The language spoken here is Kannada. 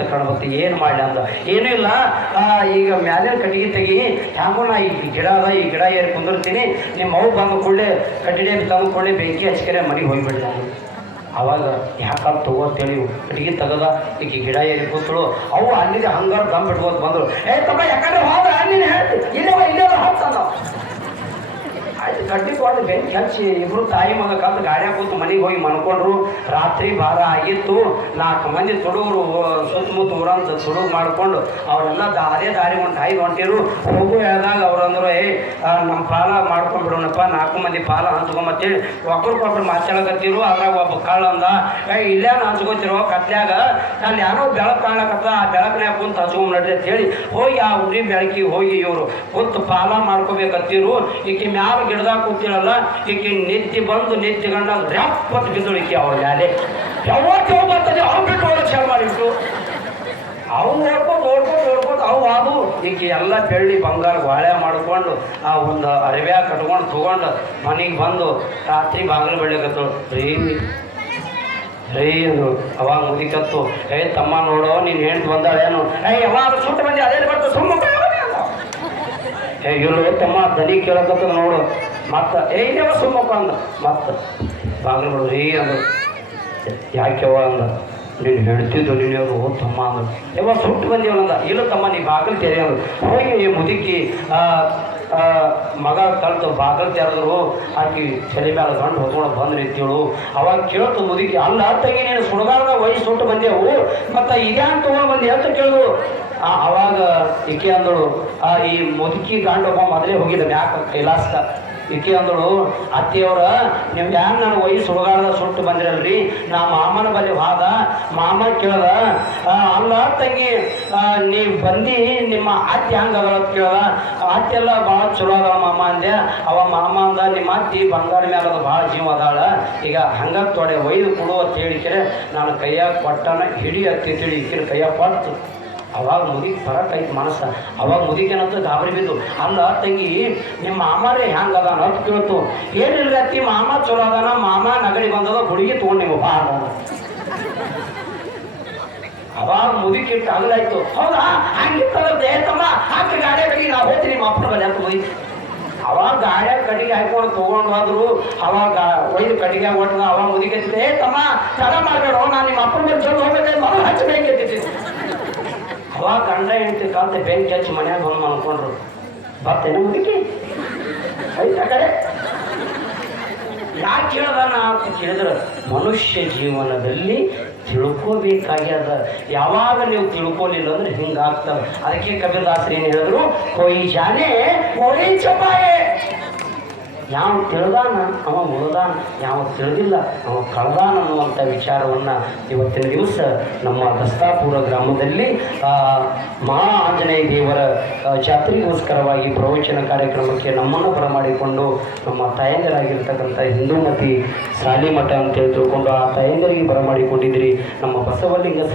ಅಂತ ಕಾಣಬತ್ತೆ. ಏನು ಮಾಡಲಿ ಅಂತ ಏನೂ ಇಲ್ಲ. ಈಗ ಮ್ಯಾಲಿನ ಕಟ್ಟಿಗೆ ತೆಗಿ, ಹ್ಯಾಂಗೋ ನಾ ಈ ಗಿಡ ಅದ, ಈ ಗಿಡ ಏರಿ ಕುಂದಿರ್ತೀನಿ, ನಿಮ್ಮ ಅವು ಬಂದು ಕೊಳ್ಳೆ ಕಟ್ಟಿಗೆ ತಂದು ಕೊಳ್ಳೆ ಬೆಂಕಿ ಹಚ್ಕರೆ ಮನೆಗೆ ಹೋಗ್ಬಿಡಿ ನಾನು. ಅವಾಗ ಯಾಕಂತ ತಗೋತೇಳಿ ಕಟ್ಟಿಗೆ ತೆಗದ ಈಗ ಗಿಡ ಏರಿ ಕೂತಳು. ಅವು ಅಲ್ಲಿಗೆ ಹಂಗಾರ ದಮ್ ಬಿಟ್ಕೋತ ಬಂದರು. ತಮ್ಮ ಯಾಕಂದ್ರೆ ಹೋದ್ರೆ ನೀನು ಹೇಳ್ತಿ ಇಲ್ಲೇ ಹತ್ತಂದ. ಆಯ್ತು ಕಟ್ಟಿ ಕೊಟ್ಟು ಬೆಂಕಿ ಹಚ್ಚಿ ಇಬ್ರು ತಾಯಿ ಮಗ ಕಲ್ತು ಗಾಡಿಯಾಗ ಕೂತು ಮನೆಗೆ ಹೋಗಿ ಮನ್ಕೊಂಡ್ರು. ರಾತ್ರಿ ಭಾರ ಆಗಿತ್ತು. 4 ಮಂದಿ ತುಡುಗರು ಸುತ್ತಮುತ್ತ ಊರಂತ ತುಡುಗು ಮಾಡಿಕೊಂಡು ಅವರೆಲ್ಲ ಅದೇ ದಾರಿ ಒಂದು ಹಾಯ್ದು ಹೊಂಟಿರು. ಹೋಗು ಹೇಳಿದಾಗ ಅವ್ರಂದ್ರು ನಮ್ಮ ಪಾಲ ಮಾಡ್ಕೊಂಡ್ಬಿಡೋಣಪ್ಪ, 4 ಮಂದಿ ಪಾಲ ಹಂಚ್ಕೊಂಬತ್ತೇಳಿ ಒಬ್ರಿಗೊಬ್ರು ಮಾತಾಡಕತ್ತಿರು. ಅದ್ರಾಗ ಒಬ್ಬ ಕಳ್ಳ ಅಂದ, ಇಲ್ಲೇ ಹಂಚ್ಕೋತಿರೋ ಕತ್ಲ್ಯಾಗ ಅಲ್ಲಿ ಯಾರೋ ಬೆಳಕು ಕಾಣಕತ್ತ, ಆ ಬೆಳಕನ್ಯಾಗ ಕುಂತು ಹಚ್ಕೊಂಡ್ ನಡ್ರಿ ಅಂತ ಹೇಳಿ ಹೋಗಿ ಆ ಉರಿ ಬೆಳಕಿಗೆ ಹೋಗಿ ಇವರು ಕುಂತು ಪಾಲ ಮಾಡ್ಕೋಬೇಕತ್ತಿರು. ಈಕೆ ಮ್ಯಾಲ ಗಿಡದಾಗ ಕೂತಿರಲ್ಲ, ಈಕೆ ನಿತ್ತಿ ಬಂದು ನಿತ್ತಿಗಂಡ ರ್ಯಾಪತ್ತು ಬಿದ್ದಳಿಕೆ ಅವ್ರ ಮ್ಯಾಲೆ. ಯಾವತ್ತು ಬರ್ತದೆ ಅವ್ನು ಬಿಟ್ಟು ಹೋಗಕ್ಕೆ ಶೇರ್ ಮಾಡಿಬಿಟ್ಟು ಅವ್ನು ನೋಡ್ಕೊಂಡು ಅವು ಅದು ಈಕೆ ಎಲ್ಲ ಬೆಳ್ಳಿ ಬಂಗಾರ ಬಾಳೆ ಮಾಡಿಕೊಂಡು ಆ ಒಂದು ಅರಿವ್ಯಾಗ ಕಟ್ಕೊಂಡು ತಗೊಂಡು ಮನೆಗೆ ಬಂದು ರಾತ್ರಿ ಬಾಗಿಲು ಬೆಳಿಕತ್ತಳು. ಅಂದ್ರು. ಅವಾಗ ಮುದಿಕತ್ತು, ತಮ್ಮ ನೋಡೋ ನೀನು ಹೇಳ್ತು ಬಂದಾಳೇನು? ಯಾವಾಗ ಸುಟ್ಟು ಬಂದಿ ಅದೇನು ಬರ್ತದೆ ಸುಮ್ಮ ಇಲ್ಲೋ ತಮ್ಮ ದನಿ ಕೇಳಕತ್ತದ ನೋಡು. ಮತ್ತ ಇಲ್ಲವ ಸುಮ್ಮಪ್ಪ ಅಂದ. ಮತ್ತೆ ಬಾಗಿಲು ಬಿಡು ಅಂದ್ರು. ಯಾಕೆವ ಅಂದ, ನೀನು ಹೇಳ್ತಿದ್ದು ನೀನು ತಮ್ಮ ಅಂದ್ರು. ಯಾವಾಗ ಸುಟ್ಟು ಬಂದಿವಲ್ಲ, ಇಲ್ಲ ತಮ್ಮ ನೀ ಬಾಗಿಲು ತೆರೆ ಅಂದ್ರು. ಹೋಗಿ ಮುದುಕಿ ಮಗ ಕಲ್ತು ಬಾಗಿಲು ತೆರೆದ್ರು. ಆಕಿ ತಲೆ ಮ್ಯಾಲ ಗಂಡು ಹೊತ್ಕೊಂಡು ಬಂದು ನಿಂತಿಳು. ಅವಾಗ ಕೇಳ್ತು ಮುದುಕಿ, ಅಲ್ಲ ತಂಗಿ ನೀನು ಸುಡುಗಾರದ ವಯಸ್ಸು ಸುಟ್ಟು ಬಂದೆವು, ಮತ್ತು ಇದ್ಯಾಂತ ತೊಗೊಂಡು ಬಂದೆ ಅಂತ ಕೇಳಿದ್ರು. ಅವಾಗ ಈಕೆ ಅಂದಳು, ಈ ಮುದುಕಿ ಗಂಡು ಒಬ್ಬ ಮೊದಲೇ ಹೋಗಿದ್ದ ಮ್ಯಾಕ ಕೈಲಾಸದ. ಈಕೆ ಅಂದಳು, ಅತ್ತೆಯವ್ರ ನಿಮ್ಗೆ ಯಾರು ನಾನು ವಯಸ್ಸು ಹುಡುಗಾರದ ಸುಟ್ಟು ಬಂದಿರಲ್ರಿ, ನಾ ಮಾಮನ ಬಳಿ ಹೋದ, ಮಾಮ ಕೇಳ್ದ, ಅಲ್ಲ ತಂಗಿ ನೀವು ಬಂದು ನಿಮ್ಮ ಅತ್ತೆ ಹಂಗದ ಕೇಳ್ದ. ಅತ್ತೆಲ್ಲ ಭಾಳ ಚಲೋ ಅದಾವ ಮಾಮ ಅಂದೆ. ಅವ ಮಾಮ ಅಂದ, ನಿಮ್ಮ ಅತ್ತಿ ಬಂಗಾರ ಮ್ಯಾಲದ ಭಾಳ ಜೀವ ಅದಾಳ, ಈಗ ಹಂಗ ತೊಡೆ ಒಯ್ದು ಕೊಡು ಅಂತ ಹೇಳಿಕೆರೆ ನಾನು ಕೈಯಾಗ ಕೊಟ್ಟನ ಹಿಡಿ ಅತ್ತಿ ತಿಳಿ ಈಕಿನ ಕೈಯಾಗ ಕೊಟ್ಟು. ಅವಾಗ ಮುದಿಗೆ ಬರಕೈತಿ ಮನಸ್ಸ. ಅವಾಗ ಮುದಿಗೇನಂತ ಗಾಬರಿ ಬಿದ್ದು, ಅಲ್ಲ ತಂಗಿ ನಿಮ್ಮ ಮಾಮಾರೇ ಹೆಂಗೆ ಅದಾನ ಅಂತ ಕೇಳ್ತು. ಏನಿಲ್ಲ ಅತ್ತಿ, ಮಾಮ ಚಲೋ ಅದಾನ, ಮಾಮ ನಗಡಿ ಬಂದದ, ಹುಡುಗಿ ತೊಗೊಂಡು ನೀವು ಬಾ ಅದ. ಅವಾಗ ಮುದಿಕಿಟ್ಟು ಅಗಲಾಯ್ತು. ಹೌದಾ ಹಂಗಿತ್ತಲ್ಲ ತಮ್ಮ ಹಾಕಿ ಗಾಡಿ ಕಡೆಗೆ ನಾವು ಹೋಗ್ತೀನಿ ನಿಮ್ಮ ಅಪ್ಪನ ಬಲ್ಲಿ ಅಂತ ಮುದಿ. ಅವಾಗ ಗಾಡಿಯಾಗ ಕಟ್ಟಿಗೆ ಹಾಕೊಂಡು ತೊಗೊಂಡು ಹೋದ್ರು. ಅವಾಗ ಒಯ್ದು ಕಟ್ಟಿಗೆ ಹೊಟ್ಟದ. ಅವಾಗ ಮುದಿಕೆ ತಮ್ಮ ತಡ ಮಾಡಬೇಡ, ನಾನು ನಿಮ್ಮ ಅಪ್ಪನ ಬಲ್ಲಿ ಚಲೋ ಹೋಗ್ಬೇಕಾದ್ರೆ ಮಗ ಹಚ್ಚಬೇಕಿತ್ತು. ಅವಾಗ ಗಂಡ ಹೆಂಡತಿ ಕಾಲತೆ ಬೆಂಕಿ ಹಚ್ಚಿ ಮನ್ಯಾಗ ಬಂದು ಅನ್ಕೊಂಡ್ರು. ಬರ್ತೇನೆ ಮುದುಕಿ ಐತ ಕಡೆ ಯಾಕೆ ಕೇಳ್ದಾನ ಅಂತ ಕೇಳಿದ್ರೆ, ಮನುಷ್ಯ ಜೀವನದಲ್ಲಿ ತಿಳ್ಕೋಬೇಕಾಗ್ಯದ. ಯಾವಾಗ ನೀವು ತಿಳ್ಕೊಲಿಲ್ಲ ಅಂದ್ರೆ ಹಿಂಗಾಗ್ತದೆ. ಅದಕ್ಕೆ ಕಬೀರದಾಸರು ಏನು ಹೇಳಿದ್ರು, ಕೊಯ್ ಜಾನೆ ಕೊಯ್ ಚಪಾಯೆ. ಯಾವ ತಿಳಿದಾನ ಅವ ಉಳಿದಾನ, ಯಾವ ತಿಳಿದಿಲ್ಲ ಅವ ಕಳೆದಾನ ಅನ್ನುವಂಥ ವಿಚಾರವನ್ನು ಇವತ್ತಿನ ದಿವಸ ನಮ್ಮ ದಸ್ತಾಪುರ ಗ್ರಾಮದಲ್ಲಿ ಮಹಾ ಆಂಜನೇಯ ದೇವರ ಜಾತ್ರೆಗೋಸ್ಕರವಾಗಿ ಪ್ರವಚನ ಕಾರ್ಯಕ್ರಮಕ್ಕೆ ನಮ್ಮನ್ನು ಬರಮಾಡಿಕೊಂಡು ನಮ್ಮ ತಾಯಂದಿರಾಗಿರ್ತಕ್ಕಂಥ ಹಿಂದೂಮತಿ ಸಾಲಿಮಠ ಅಂತೇಳಿ ತಿಳ್ಕೊಂಡು ಆ ತಾಯಂದಿರಿಗೆ ಬರಮಾಡಿಕೊಂಡಿದ್ರಿ. ನಮ್ಮ ಬಸವಲಿಂಗ